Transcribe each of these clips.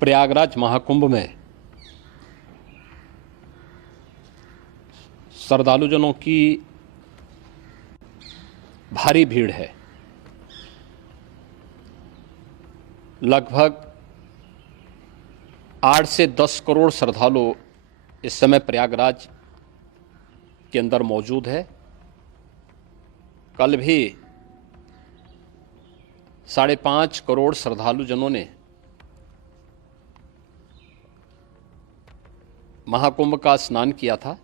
प्रयागराज महाकुंभ में श्रद्धालुजनों की भारी भीड़ है। लगभग 8 से 10 करोड़ श्रद्धालु इस समय प्रयागराज के अंदर मौजूद है। कल भी 5.5 करोड़ श्रद्धालुजनों ने महाकुंभ का स्नान किया था।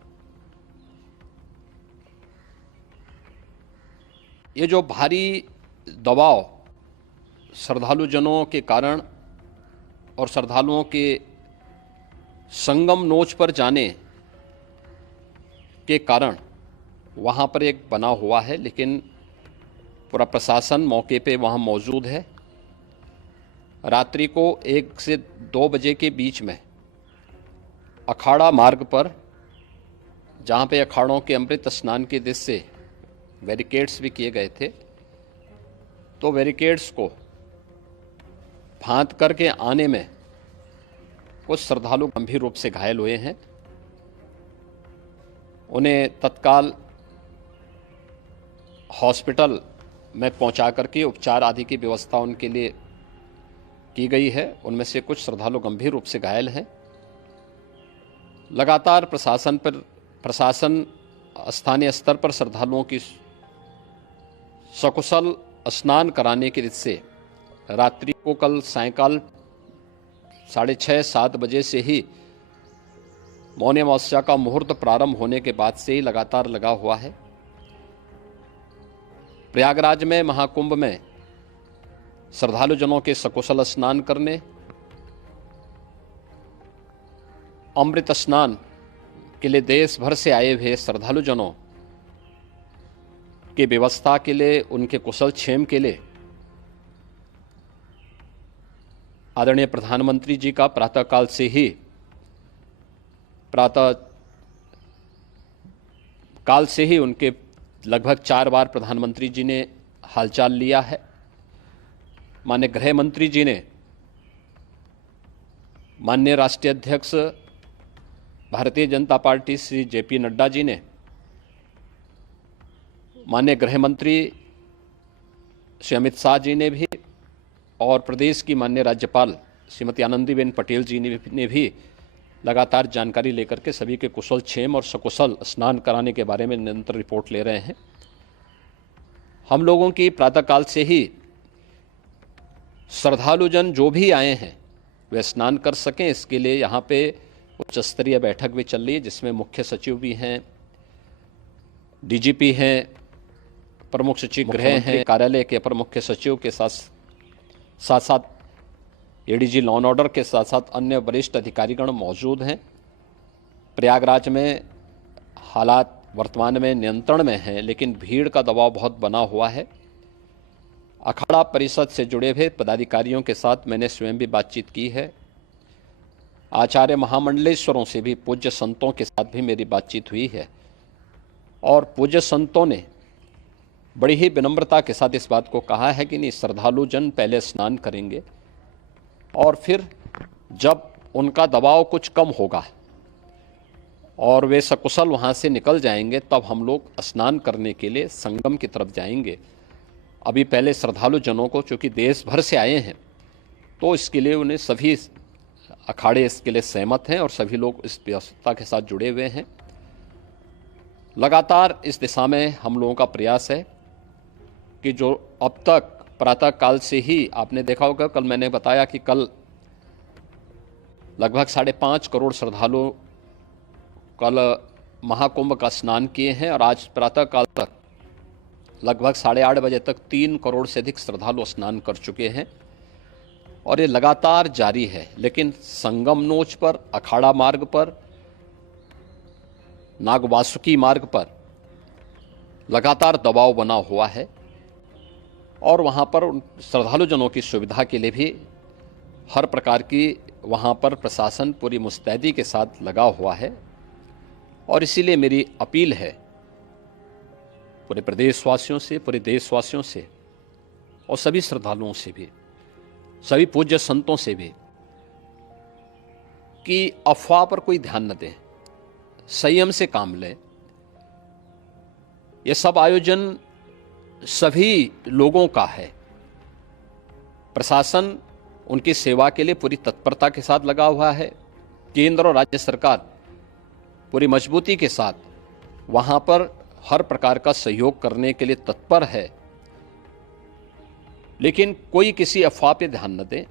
ये जो भारी दबाव श्रद्धालुजनों के कारण और श्रद्धालुओं के संगम नोच पर जाने के कारण वहाँ पर एक बना हुआ है, लेकिन पूरा प्रशासन मौके पे वहाँ मौजूद है। रात्रि को 1 से 2 बजे के बीच में अखाड़ा मार्ग पर, जहाँ पे अखाड़ों के अमृत स्नान के दृश्य से बैरिकेड्स भी किए गए थे, तो बैरिकेड्स को फांद करके आने में कुछ श्रद्धालु गंभीर रूप से घायल हुए हैं। उन्हें तत्काल हॉस्पिटल में पहुंचा करके उपचार आदि की व्यवस्था उनके लिए की गई है। उनमें से कुछ श्रद्धालु गंभीर रूप से घायल हैं। लगातार प्रशासन स्थानीय स्तर पर श्रद्धालुओं की सकुशल स्नान कराने के दृष्टि से रात्रि को कल सायंकाल 6:30-7 बजे से ही मौनी अमावस्या का मुहूर्त प्रारंभ होने के बाद से ही लगातार लगा हुआ है। प्रयागराज में महाकुंभ में श्रद्धालुजनों के सकुशल स्नान करने, अमृत स्नान के लिए देश भर से आए हुए श्रद्धालुजनों की व्यवस्था के लिए, उनके कुशल क्षेम के लिए आदरणीय प्रधानमंत्री जी का प्रातःकाल से ही उनके लगभग 4 बार प्रधानमंत्री जी ने हालचाल लिया है। माननीय गृह मंत्री जी ने, माननीय राष्ट्रीय अध्यक्ष भारतीय जनता पार्टी श्री JP नड्डा जी ने, माननीय गृह मंत्री श्री अमित शाह जी ने भी, और प्रदेश की माननीय राज्यपाल श्रीमती आनंदीबेन पटेल जी ने भी लगातार जानकारी लेकर के सभी के कुशल क्षेम और सकुशल स्नान कराने के बारे में निरंतर रिपोर्ट ले रहे हैं। हम लोगों की प्रातःकाल से ही श्रद्धालुजन जो भी आए हैं वे स्नान कर सकें, इसके लिए यहाँ पे उच्च स्तरीय बैठक भी चल रही है, जिसमें मुख्य सचिव भी हैं, DGP हैं, प्रमुख सचिव गृह हैं, कार्यालय के अपर मुख्य सचिव के साथ ADG लॉ एंड ऑर्डर के साथ साथ अन्य वरिष्ठ अधिकारीगण मौजूद हैं। प्रयागराज में हालात वर्तमान में नियंत्रण में हैं, लेकिन भीड़ का दबाव बहुत बना हुआ है। अखाड़ा परिषद से जुड़े हुए पदाधिकारियों के साथ मैंने स्वयं भी बातचीत की है। आचार्य महामंडलेश्वरों से भी, पूज्य संतों के साथ भी मेरी बातचीत हुई है, और पूज्य संतों ने बड़ी ही विनम्रता के साथ इस बात को कहा है कि नहीं, श्रद्धालु जन पहले स्नान करेंगे और फिर जब उनका दबाव कुछ कम होगा और वे सकुशल वहाँ से निकल जाएंगे, तब हम लोग स्नान करने के लिए संगम की तरफ जाएंगे। अभी पहले श्रद्धालु जनों को, चूँकि देश भर से आए हैं, तो इसके लिए उन्हें सभी अखाड़े इसके लिए सहमत हैं और सभी लोग इस व्यवस्था के साथ जुड़े हुए हैं। लगातार इस दिशा में हम लोगों का प्रयास है कि जो अब तक प्रातःकाल से ही आपने देखा होगा, कल मैंने बताया कि कल लगभग 5.5 करोड़ श्रद्धालु कल महाकुंभ का स्नान किए हैं, और आज प्रातःकाल तक लगभग 8:30 बजे तक 3 करोड़ से अधिक श्रद्धालु स्नान कर चुके हैं, और ये लगातार जारी है। लेकिन संगम नोच पर, अखाड़ा मार्ग पर, नागवासुकी मार्ग पर लगातार दबाव बना हुआ है, और वहाँ पर श्रद्धालुजनों की सुविधा के लिए भी हर प्रकार की वहाँ पर प्रशासन पूरी मुस्तैदी के साथ लगा हुआ है। और इसीलिए मेरी अपील है पूरे प्रदेशवासियों से, पूरे देशवासियों से, और सभी श्रद्धालुओं से भी, सभी पूज्य संतों से भी, कि अफवाह पर कोई ध्यान न दें, संयम से काम लें। ये सब आयोजन सभी लोगों का है। प्रशासन उनकी सेवा के लिए पूरी तत्परता के साथ लगा हुआ है। केंद्र और राज्य सरकार पूरी मजबूती के साथ वहां पर हर प्रकार का सहयोग करने के लिए तत्पर है। लेकिन कोई किसी अफवाह पर ध्यान न दे।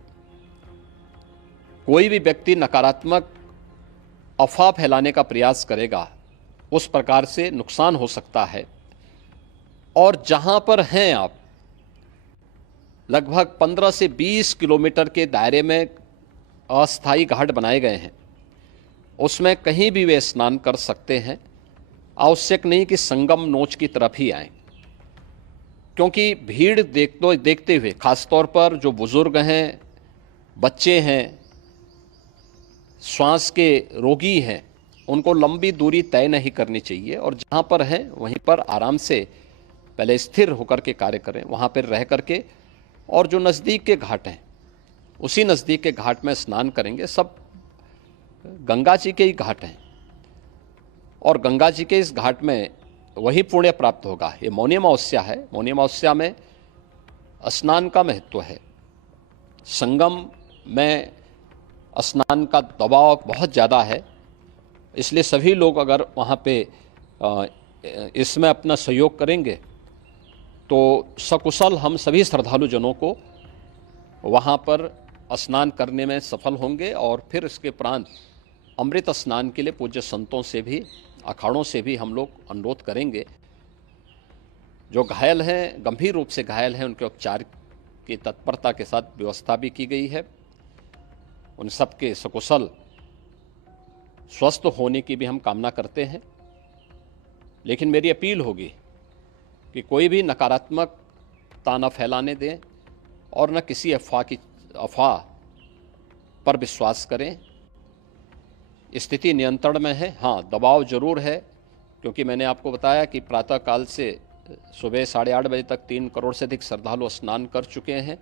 कोई भी व्यक्ति नकारात्मक अफवाह फैलाने का प्रयास करेगा, उस प्रकार से नुकसान हो सकता है। और जहां पर हैं आप, लगभग 15 से 20 किलोमीटर के दायरे में अस्थायी घाट बनाए गए हैं, उसमें कहीं भी वे स्नान कर सकते हैं। आवश्यक नहीं कि संगम नोच की तरफ ही आएं, क्योंकि भीड़ देखते हुए, खासतौर पर जो बुजुर्ग हैं, बच्चे हैं, श्वास के रोगी हैं, उनको लंबी दूरी तय नहीं करनी चाहिए। और जहां पर हैं वहीं पर आराम से पहले स्थिर होकर के कार्य करें, वहां पर रह करके। और जो नज़दीक के घाट हैं, उसी नज़दीक के घाट में स्नान करेंगे। सब गंगा जी के ही घाट हैं और गंगा जी के इस घाट में वही पुण्य प्राप्त होगा। ये मौनी अमावस्या है। मौनी अमावस्या में स्नान का महत्व है। संगम में स्नान का दबाव बहुत ज़्यादा है, इसलिए सभी लोग अगर वहाँ पे इसमें अपना सहयोग करेंगे तो सकुशल हम सभी श्रद्धालु जनों को वहाँ पर स्नान करने में सफल होंगे। और फिर इसके उपरांत अमृत स्नान के लिए पूज्य संतों से भी, अखाड़ों से भी हम लोग अनुरोध करेंगे। जो घायल हैं, गंभीर रूप से घायल हैं, उनके उपचार की तत्परता के साथ व्यवस्था भी की गई है। उन सबके सकुशल स्वस्थ होने की भी हम कामना करते हैं। लेकिन मेरी अपील होगी कि कोई भी नकारात्मकता न फैलाने दें और न किसी अफवाह पर विश्वास करें। स्थिति नियंत्रण में है। हाँ, दबाव जरूर है, क्योंकि मैंने आपको बताया कि प्रातःकाल से सुबह 8:30 बजे तक 3 करोड़ से अधिक श्रद्धालु स्नान कर चुके हैं।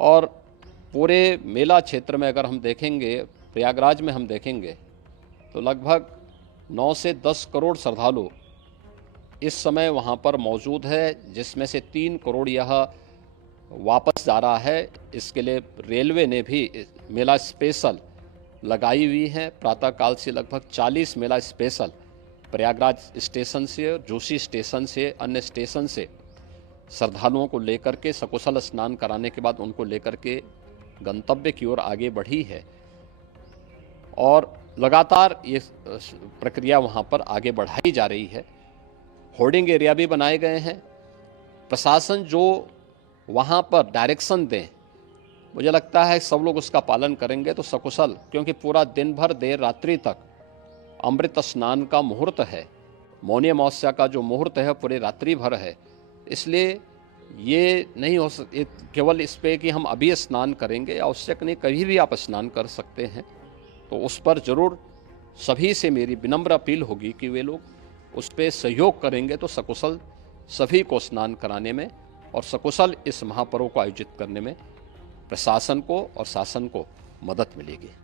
और पूरे मेला क्षेत्र में अगर हम देखेंगे, प्रयागराज में हम देखेंगे, तो लगभग 9 से 10 करोड़ श्रद्धालु इस समय वहाँ पर मौजूद है, जिसमें से 3 करोड़ यह वापस जा रहा है। इसके लिए रेलवे ने भी मेला स्पेशल लगाई हुई है। प्रातःकाल से लगभग 40 मेला स्पेशल प्रयागराज स्टेशन से, जोशी स्टेशन से, अन्य स्टेशन से श्रद्धालुओं को लेकर के सकुशल स्नान कराने के बाद उनको लेकर के गंतव्य की ओर आगे बढ़ी है। और लगातार ये प्रक्रिया वहाँ पर आगे बढ़ाई जा रही है। होर्डिंग एरिया भी बनाए गए हैं। प्रशासन जो वहाँ पर डायरेक्शन दें, मुझे लगता है सब लोग उसका पालन करेंगे तो सकुशल, क्योंकि पूरा दिन भर देर रात्रि तक अमृत स्नान का मुहूर्त है। मौनी अमावस्या का जो मुहूर्त है पूरे रात्रि भर है। इसलिए ये नहीं हो केवल इस पे कि हम अभी स्नान करेंगे, आवश्यक नहीं, कभी भी आप स्नान कर सकते हैं। तो उस पर जरूर सभी से मेरी विनम्र अपील होगी कि वे लोग उस पर सहयोग करेंगे तो सकुशल सभी को स्नान कराने में और सकुशल इस महापर्व को आयोजित करने में प्रशासन को और शासन को मदद मिलेगी।